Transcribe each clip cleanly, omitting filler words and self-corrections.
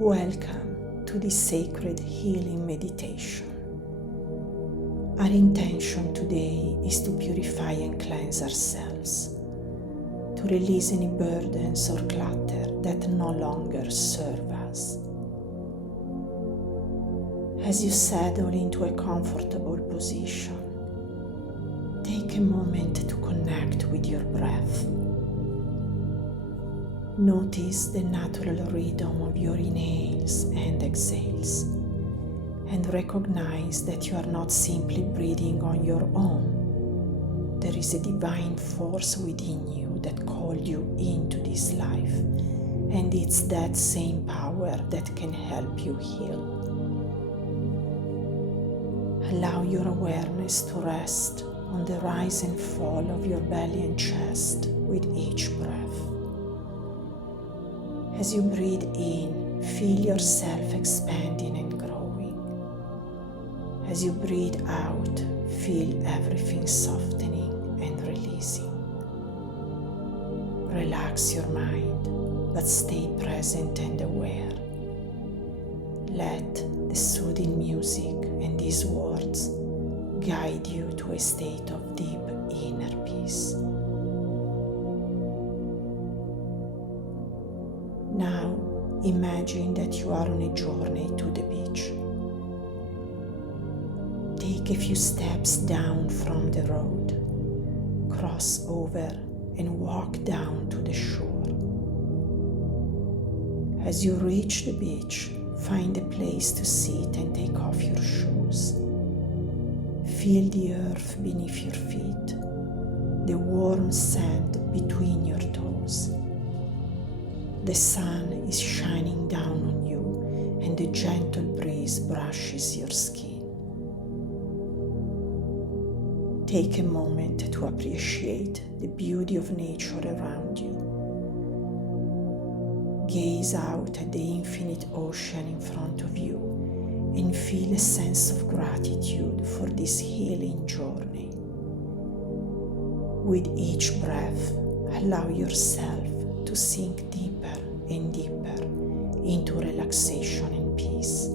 Welcome to this sacred healing meditation. Our intention today is to purify and cleanse ourselves, to release any burdens or clutter that no longer serve us. As you settle into a comfortable position, take a moment to connect with your breath. Notice the natural rhythm of your inhales and exhales, and recognize that you are not simply breathing on your own. There is a divine force within you that called you into this life, and it's that same power that can help you heal. Allow your awareness to rest on the rise and fall of your belly and chest with each breath. As you breathe in, feel yourself expanding and growing. As you breathe out, feel everything softening and releasing. Relax your mind, but stay present and aware. Let the soothing music and these words guide you to a state of deep inner peace. Now, imagine that you are on a journey to the beach. Take a few steps down from the road, cross over and walk down to the shore. As you reach the beach, find a place to sit and take off your shoes. Feel the earth beneath your feet, the warm sand between your toes. The sun is shining down on you, and a gentle breeze brushes your skin. Take a moment to appreciate the beauty of nature around you. Gaze out at the infinite ocean in front of you and feel a sense of gratitude for this healing journey. With each breath, allow yourself to sink deeper and deeper into relaxation and peace.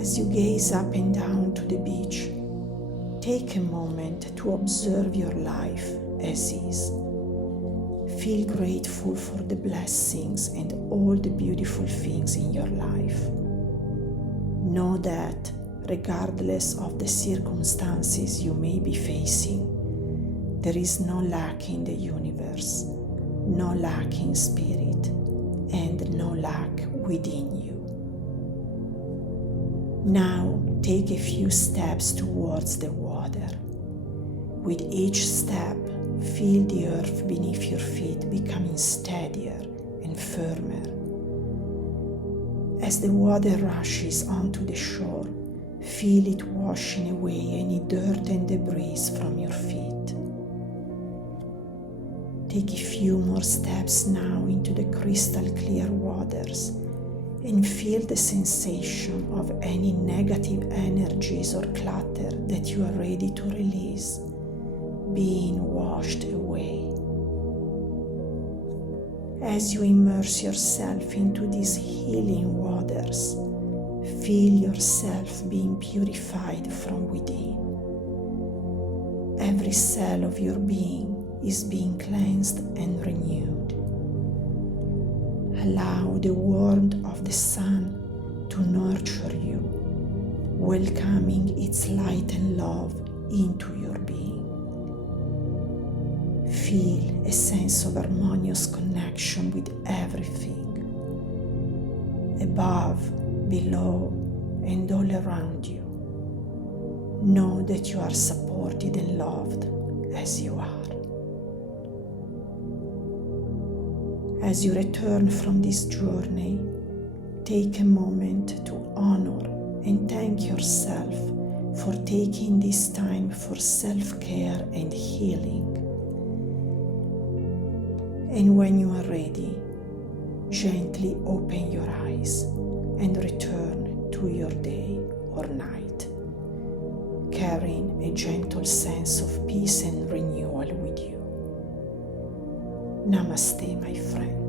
As you gaze up and down to the beach, take a moment to observe your life as is. Feel grateful for the blessings and all the beautiful things in your life. Know that, regardless of the circumstances you may be facing, there is no lack in the universe, no lack in spirit, and no lack within you. Now take a few steps towards the water. With each step, feel the earth beneath your feet becoming steadier and firmer. As the water rushes onto the shore, feel it washing away any dirt and debris from your feet. Take a few more steps now into the crystal clear waters and feel the sensation of any negative energies or clutter that you are ready to release, being washed away. As you immerse yourself into these healing waters, feel yourself being purified from within. Every cell of your being is being cleansed and renewed. Allow the warmth of the sun to nurture you, welcoming its light and love into your being. Feel a sense of harmonious connection with everything, above, below, and all around you. Know that you are supported and loved as you are. As you return from this journey, take a moment to honor and thank yourself for taking this time for self-care and healing. And when you are ready, gently open your eyes and return to your day or night, carrying a gentle sense of peace and renewal with you. Namaste, my friend.